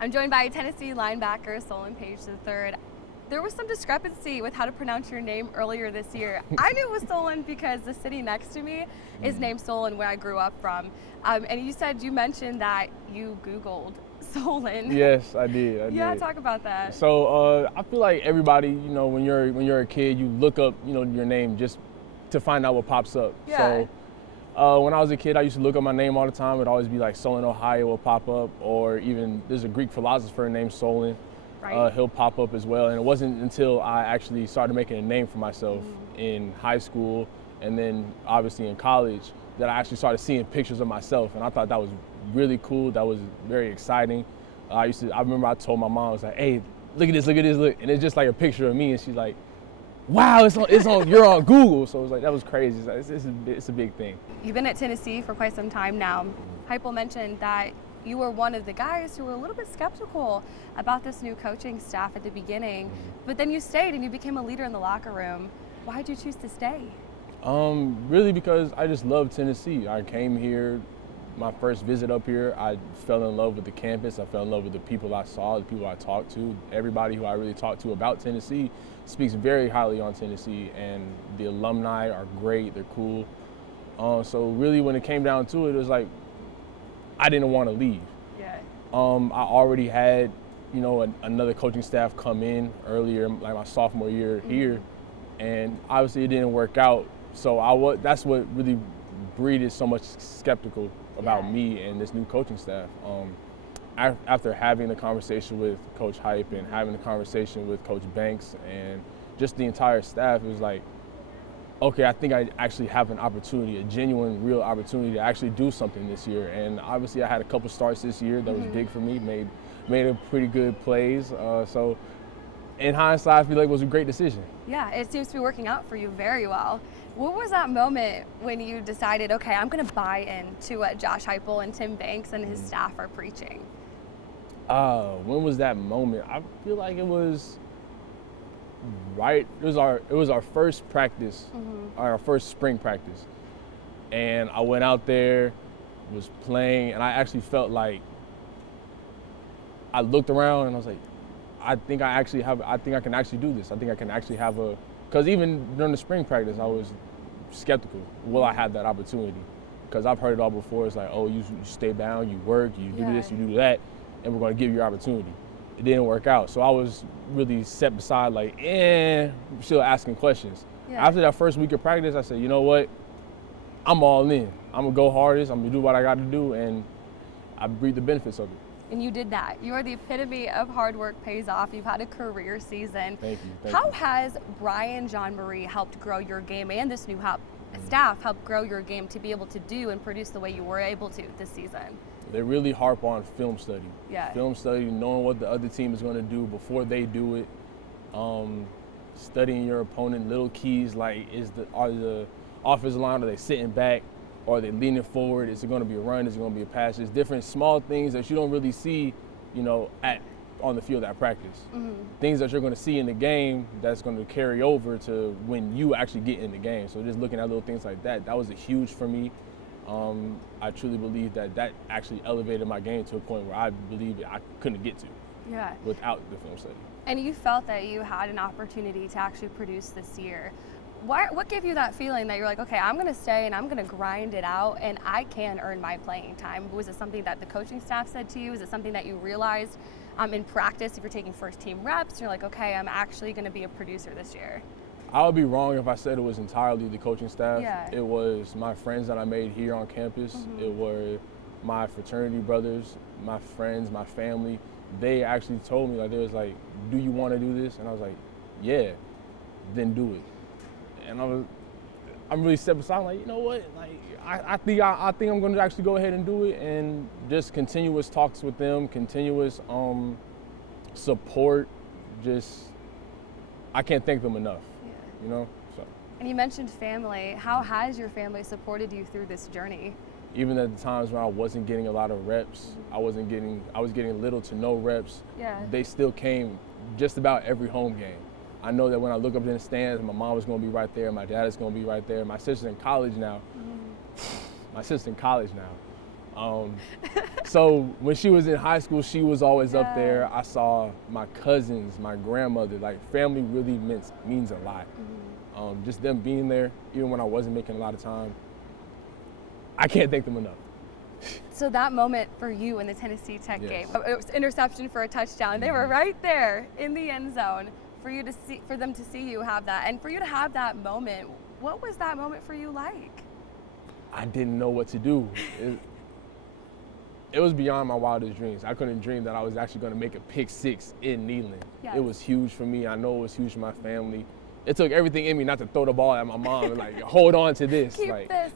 I'm joined by Tennessee linebacker Solon Page III. There was some discrepancy with how to pronounce your name earlier this year. I knew it was Solon because the city next to me is named Solon, where I grew up from. And you mentioned that you Googled Solon. Yes, I did. Yeah, talk about that. So I feel like everybody, when you're a kid, you look up, your name just to find out what pops up. Yeah. So when I was a kid, I used to look up my name all the time. It'd always be like Solon, Ohio will pop up, or even there's a Greek philosopher named Solon. Right. He'll pop up as well. And it wasn't until I actually started making a name for myself in high school and then obviously in college that I actually started seeing pictures of myself. And I thought that was really cool. That was very exciting. I remember I told my mom, I was like, hey, look at this, look. And it's just like a picture of me. And she's like, wow, you're on Google. So it was like, that was crazy. It's a big thing. You've been at Tennessee for quite some time now. Heupel mentioned that you were one of the guys who were a little bit skeptical about this new coaching staff at the beginning, but then you stayed and you became a leader in the locker room. Why did you choose to stay? Really because I just love Tennessee. I came here, my first visit up here, I fell in love with the campus. I fell in love with the people I saw, the people I talked to. Everybody who I really talked to about Tennessee speaks very highly on Tennessee, and the alumni are great, they're cool. So really when it came down to it, it was like, I didn't want to leave. Yeah. I already had, another coaching staff come in earlier, like my sophomore year here, and obviously it didn't work out. So that's what really breeded so much skeptical about me and this new coaching staff. After having the conversation with Coach Hype and having the conversation with Coach Banks and just the entire staff, it was like, okay, I think I actually have an opportunity, a genuine, real opportunity to actually do something this year. And obviously I had a couple starts this year that was big for me, made a pretty good plays. So in hindsight, I feel like it was a great decision. Yeah, it seems to be working out for you very well. What was that moment when you decided, okay, I'm going to buy into what Josh Heupel and Tim Banks and his staff are preaching? When was that moment? I feel like it was right. It was our first practice, our first spring practice, and I went out there, was playing, and I actually felt like I looked around and I was like, I think I can actually do this. I think I can actually have because even during the spring practice, I was skeptical. Will I have that opportunity? Because I've heard it all before. It's like, oh, you stay down, you work, you do this, you do that, and we're going to give you your opportunity. It didn't work out. So I was really set beside, like, still asking questions. Yeah. After that first week of practice, I said, you know what? I'm all in. I'm going to go hardest. I'm going to do what I got to do, and I reap the benefits of it. And you did that. You are the epitome of hard work pays off. You've had a career season. Thank you. How has Brian Jean-Marie helped grow your game and this new staff helped grow your game to be able to do and produce the way you were able to this season? They really harp on film study. Yeah. Film study, knowing what the other team is going to do before they do it. Studying your opponent, little keys like are the offensive line, are they sitting back? Or are they leaning forward? Is it going to be a run? Is it going to be a pass? There's different small things that you don't really see, on the field at practice. Things that you're going to see in the game that's going to carry over to when you actually get in the game. So just looking at little things like that was a huge for me. I truly believe that actually elevated my game to a point where I believe I couldn't get to without the film study. And you felt that you had an opportunity to actually produce this year. What gave you that feeling that you're like, okay, I'm going to stay and I'm going to grind it out and I can earn my playing time? Was it something that the coaching staff said to you? Is it something that you realized in practice if you're taking first team reps and you're like, okay, I'm actually going to be a producer this year? I would be wrong if I said it was entirely the coaching staff. Yeah. It was my friends that I made here on campus. It were my fraternity brothers, my friends, my family. They actually told me, they was like, do you want to do this? And I was like, yeah, then do it. And I'm really set beside, like, you know what? Like, I think I'm going to actually go ahead and do it, and just continuous talks with them, continuous support. Just, I can't thank them enough. Yeah. So. And you mentioned family. How has your family supported you through this journey? Even at the times when I wasn't getting a lot of reps, I was getting little to no reps. Yeah. They still came just about every home game. I know that when I look up in the stands, my mom is going to be right there, my dad is going to be right there. My sister's in college now. So when she was in high school, she was always up Yeah. there. I saw my cousins, my grandmother, like family really means a lot. Just them being there, even when I wasn't making a lot of time, I can't thank them enough. So that moment for you in the Tennessee Tech Yes. game, it was interception for a touchdown. They were right there in the end zone for you to see, for them to see you have that, and for you to have that moment. What was that moment for you like? I didn't know what to do. It was beyond my wildest dreams. I couldn't dream that I was actually going to make a pick six in Neyland. Yes. It was huge for me. I know it was huge for my family. It took everything in me not to throw the ball at my mom and like, hold on to this. Keep like, this.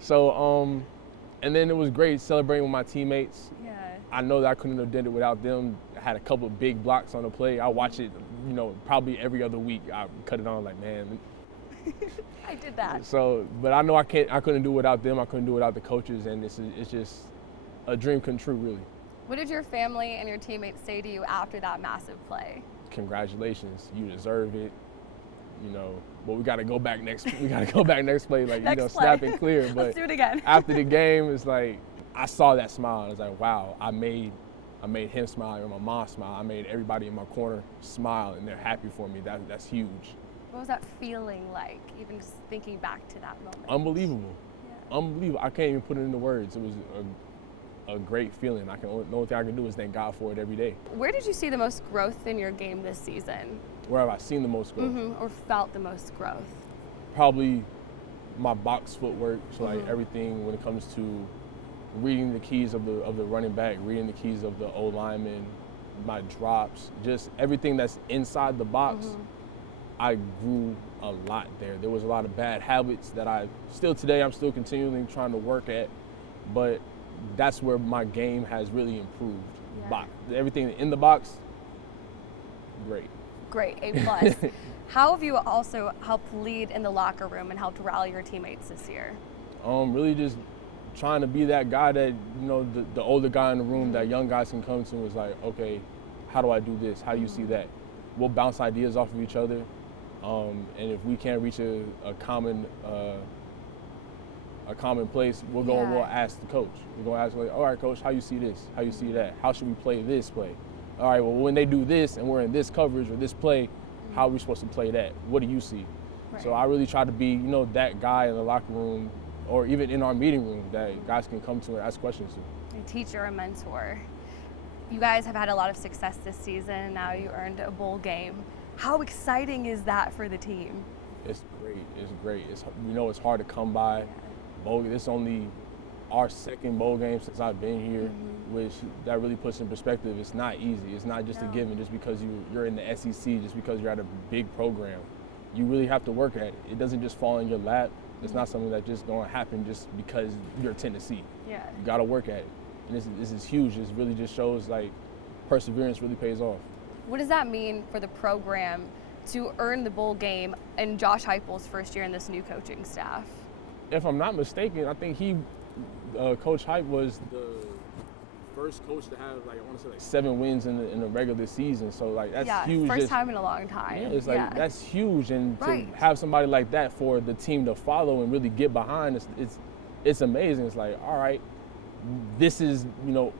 So, and then it was great celebrating with my teammates. Yeah. I know that I couldn't have done it without them. I had a couple of big blocks on the play. I watch it, probably every other week. I cut it on like, man. I did that. So, but I know I couldn't do it without them. I couldn't do it without the coaches, and it's just a dream come true, really. What did your family and your teammates say to you after that massive play? Congratulations, you deserve it. But we got to go back next. We got to go back next play, like Next play. snap and clear. But Let's do it again. after the game, it's like I saw that smile. I was like, wow, I made him smile, and my mom smile. I made everybody in my corner smile, and they're happy for me. That's huge. What was that feeling like, even just thinking back to that moment? Unbelievable. Yeah. Unbelievable. I can't even put it into words. It was a great feeling. The only thing I can do is thank God for it every day. Where did you see the most growth in your game this season? Where have I seen the most growth? Or felt the most growth? Probably my box footwork. So like everything when it comes to reading the keys of the running back, reading the keys of the O lineman, my drops, just everything that's inside the box. I grew a lot there. There was a lot of bad habits that I'm still continually trying to work at, but that's where my game has really improved. Yeah. Everything in the box, great. Great, A+. How have you also helped lead in the locker room and helped rally your teammates this year? Really just trying to be that guy that, the older guy in the room that young guys can come to and is like, okay, how do I do this? How do you see that? We'll bounce ideas off of each other. And if we can't reach a common place, we'll go and we'll ask the coach. We're going to ask, like, all right, coach, how you see this? How you see that? How should we play this play? All right, well, when they do this and we're in this coverage or this play, how are we supposed to play that? What do you see? Right. So I really try to be, that guy in the locker room or even in our meeting room that guys can come to and ask questions to. A teacher, a mentor. You guys have had a lot of success this season. Now you earned a bowl game. How exciting is that for the team? It's great. It's great. It's hard to come by. Bowl. It's only our second bowl game since I've been here, which that really puts in perspective. It's not easy. It's not just a given just because you're in the SEC, just because you're at a big program. You really have to work at it. It doesn't just fall in your lap. It's not something that's just going to happen just because you're Tennessee. Yeah. You got to work at it. And this is huge. This really just shows like perseverance really pays off. What does that mean for the program to earn the bowl game in Josh Heupel's first year in this new coaching staff? If I'm not mistaken, I think Coach Hype was the first coach to have, like, I want to say, like 7 wins in the regular season. So, like, that's huge. First time in a long time. Yeah, it's like that's huge, and Right. to have somebody like that for the team to follow and really get behind, it's amazing. It's like, all right, this is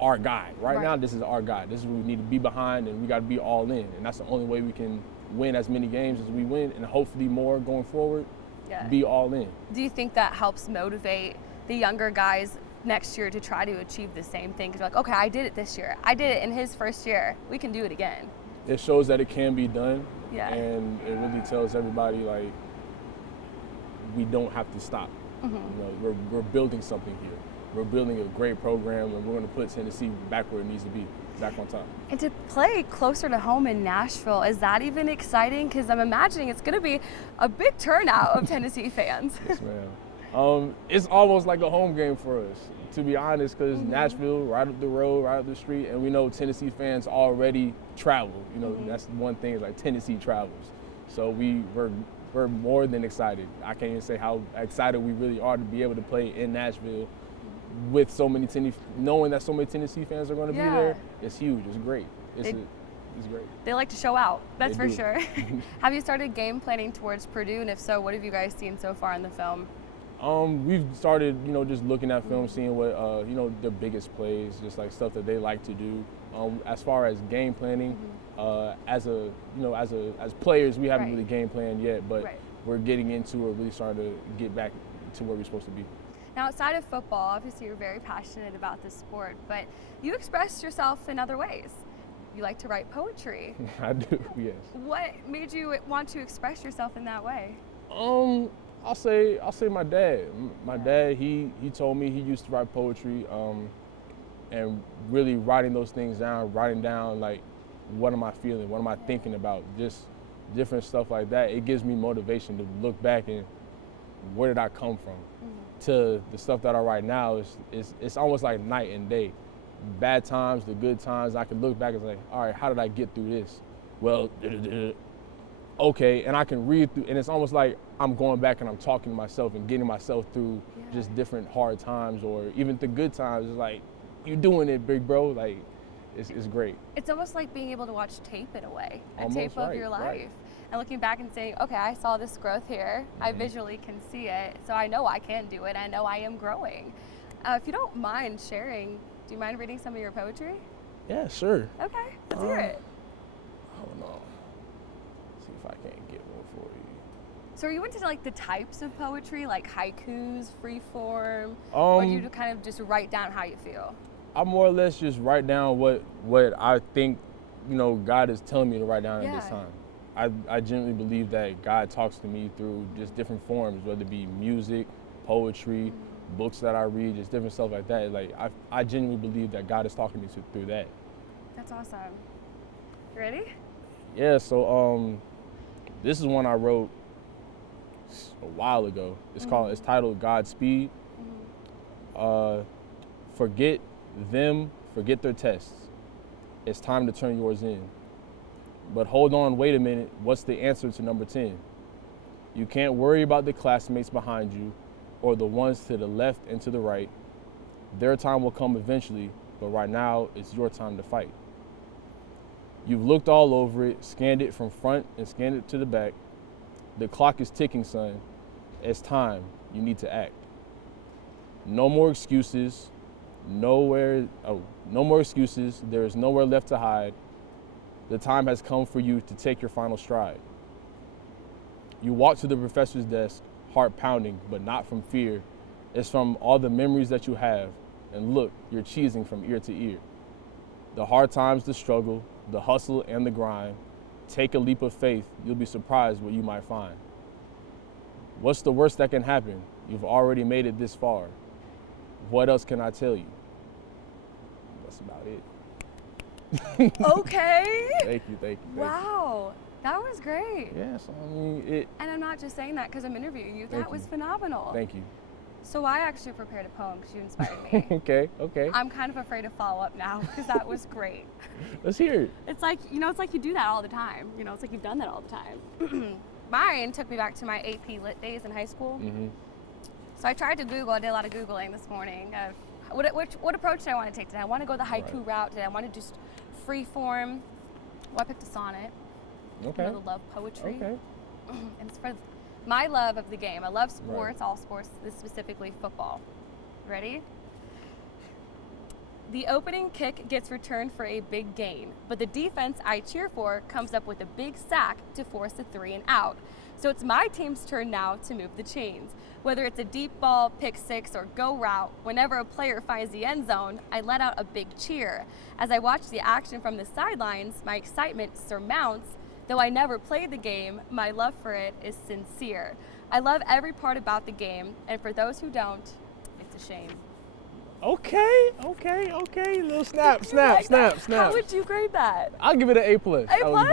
our guy right now. This is our guy. This is what we need to be behind, and we got to be all in. And that's the only way we can win as many games as we win, and hopefully more going forward. Yeah. Be all in. Do you think that helps motivate the younger guys next year to try to achieve the same thing? Because you're like, okay, I did it this year. I did it in his first year. We can do it again. It shows that it can be done. Yeah. And it really tells everybody, like, we don't have to stop. We're building something here. We're building a great program, and we're going to put Tennessee back where it needs to be, back on top. And to play closer to home in Nashville, is that even exciting? Because I'm imagining it's going to be a big turnout of Tennessee fans. Yes, ma'am. It's almost like a home game for us, to be honest, because Nashville, right up the road, right up the street, and we know Tennessee fans already travel. That's one thing, is like Tennessee travels. So we're more than excited. I can't even say how excited we really are to be able to play in Nashville with so many knowing that so many Tennessee fans are going to be there. It's huge. It's great. It's great. They like to show out, that's They for do. sure. Have you started game planning towards Purdue? And if so, what have you guys seen so far in the film? We've started, just looking at film, seeing what, their biggest plays, just like stuff that they like to do. As far as game planning, as players, we haven't Right. really game planned yet, but Right. we're getting into it, really starting to get back to where we're supposed to be. Now, outside of football, obviously you're very passionate about the sport, but you express yourself in other ways. You like to write poetry. I do, yes. What made you want to express yourself in that way? I'll say my dad. My dad, he told me he used to write poetry, and really writing those things down, writing down like, what am I feeling, what am I thinking about, just different stuff like that. It gives me motivation to look back and where did I come from to the stuff that I write now. It's almost like night and day. Bad times, the good times, I can look back and say, all right, how did I get through this? Well, okay, and I can read through, and it's almost like I'm going back and I'm talking to myself and getting myself through just different hard times, or even the good times. It's like, you doing it, big bro. Like, it's great. It's almost like being able to watch tape in a way, a Almost, tape of right, your life. right. And looking back and saying, okay, I saw this growth here. I visually can see it, so I know I can do it. I know I am growing. If you don't mind sharing, do you mind reading some of your poetry? Yeah, sure. Okay, let's hear it. Hold on. See if I can't get one for you. So are you into like the types of poetry, like haikus, free form, or do you kind of just write down how you feel? I more or less just write down what I think, God is telling me to write down at this time. I genuinely believe that God talks to me through just different forms, whether it be music, poetry, books that I read, just different stuff like that. Like, I genuinely believe that God is talking to me through that. That's awesome. You ready? Yeah, so this is one I wrote a while ago. It's titled Godspeed. Forget them, forget their tests. It's time to turn yours in. But hold on, wait a minute, what's the answer to number 10? You can't worry about the classmates behind you or the ones to the left and to the right. Their time will come eventually, but right now it's your time to fight. You've looked all over it, scanned it from front and scanned it to the back. The clock is ticking, son. It's time. You need to act. No more excuses. No more excuses. There is nowhere left to hide. The time has come for you to take your final stride. You walk to the professor's desk, heart pounding, but not from fear. It's from all the memories that you have. And look, you're cheesing from ear to ear. The hard times, the struggle, the hustle, and the grind. Take a leap of faith. You'll be surprised what you might find. What's the worst that can happen? You've already made it this far. What else can I tell you? That's about it. Okay. Thank you. Wow, that was great. Yes, I mean it. And I'm not just saying that because I'm interviewing you. That was you. phenomenal. Thank you. So I actually prepared a poem because you inspired me. Okay. I'm kind of afraid to follow up now because that was great. Let's hear it. It's like, it's like you do that all the time. It's like you've done that all the time. Mine took me back to my AP Lit days in high school. So I tried to Google. I did a lot of Googling this morning of what approach did I want to take? Did I want to go the haiku route? Did I want to just free form? Well, I picked a sonnet. Okay. The love poetry. Okay. And it's for my love of the game. I love sports, all sports, specifically football. Ready? The opening kick gets returned for a big gain, but the defense I cheer for comes up with a big sack to force a 3 and out. So it's my team's turn now to move the chains. Whether it's a deep ball, pick six, or go route, whenever a player finds the end zone, I let out a big cheer. As I watch the action from the sidelines, my excitement surmounts. Though I never played the game, my love for it is sincere. I love every part about the game, and for those who don't, it's a shame. Okay. Little snap. How would you grade that? I'll give it an A+. That was plus?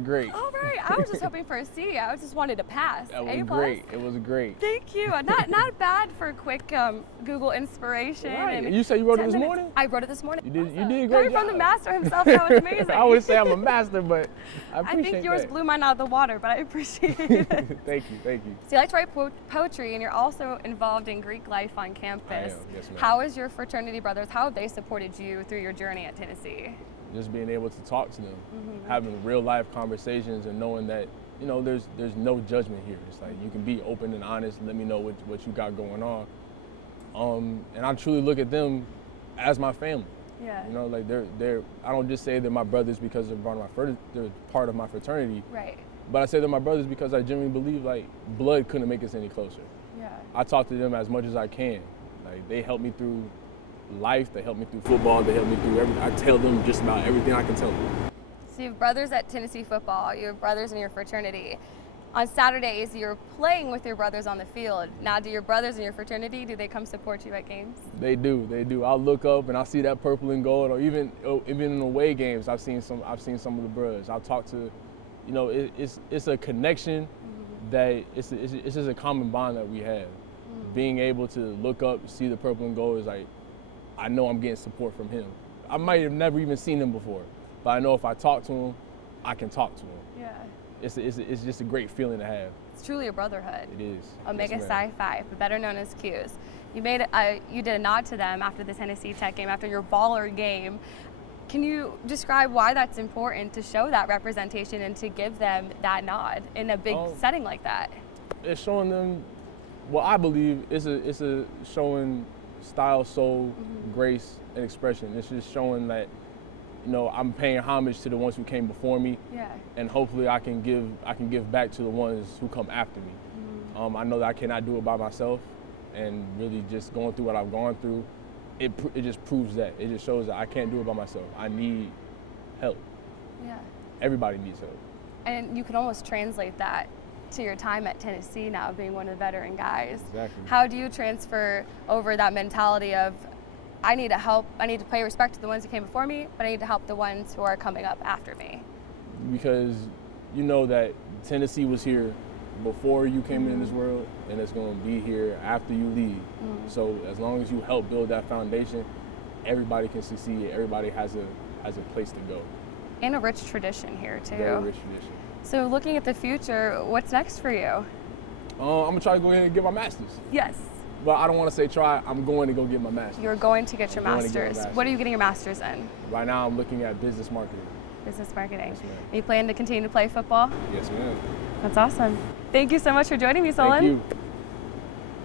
great. All right. I was just hoping for a C. I just wanted to pass. That was A+. great. It was great. Thank you. Not bad for a quick Google inspiration. Right. And You said you wrote it 10 this minutes. morning? I wrote it this morning. You did a Coming great job. from the master himself, that was amazing. I would say I'm a master, but I appreciate I think yours that. blew mine out of the water, but I appreciate it. Thank you. So you like to write poetry, and you're also involved in Greek life on campus. I am, yes, ma'am. How is your fraternity brothers, how have they supported you through your journey at Tennessee? Just being able to talk to them, having real life conversations, and knowing that you know, there's no judgment here. It's like you can be open and honest. Let me know what you got going on. And I truly look at them as my family. Yeah. You know, like they're. I don't just say they're my brothers because they're part of my fraternity. Right. But I say they're my brothers because I genuinely believe like blood couldn't make us any closer. Yeah. I talk to them as much as I can. Like they help me through life. They help me through football. They help me through everything. I tell them just about everything I can tell them. So you have brothers at Tennessee football. You have brothers in your fraternity. On Saturdays, you're playing with your brothers on the field. Now, do your brothers in your fraternity, do they come support you at games? They do. I'll look up and I'll see that purple and gold, or even in away games, I've seen some of the brothers. I'll talk to, you know, it's a connection that it's just a common bond that we have. Being able to look up, see the purple and gold is like, I know I'm getting support from him. I might have never even seen him before, but I know if I talk to him, I can talk to him. Yeah. It's just a great feeling to have. It's truly a brotherhood. It is. Omega Yes, Psi Phi, better known as Qs. You did a nod to them after the Tennessee Tech game, after your baller game. Can you describe why that's important to show that representation and to give them that nod in a big setting like that? It's showing them what I believe is a showing style, soul, grace, and expression. It's just showing that, you know, I'm paying homage to the ones who came before me, and hopefully I can give back to the ones who come after me. I know that I cannot do it by myself, and really just going through what I've gone through, it just proves that. It just shows that I can't do it by myself. I need help. Yeah. Everybody needs help. And you can almost translate that to your time at Tennessee now, being one of the veteran guys. Exactly. How do you transfer over that mentality of, I need to help, I need to pay respect to the ones who came before me, but I need to help the ones who are coming up after me? Because you know that Tennessee was here before you came in this world, and it's going to be here after you leave. So as long as you help build that foundation, everybody can succeed. Everybody has a place to go. And a rich tradition here too. Very rich tradition. So looking at the future, what's next for you? I'm going to try to go ahead and get my master's. Yes. But I don't want to say try. I'm going to go get my master's. You're going to get your I'm going to get my master's. master's. What are you getting your master's in? Right now I'm looking at business marketing. Business marketing. Yes, ma'am. You plan to continue to play football? Yes, ma'am. That's awesome. Thank you so much for joining me, Solon. Thank you.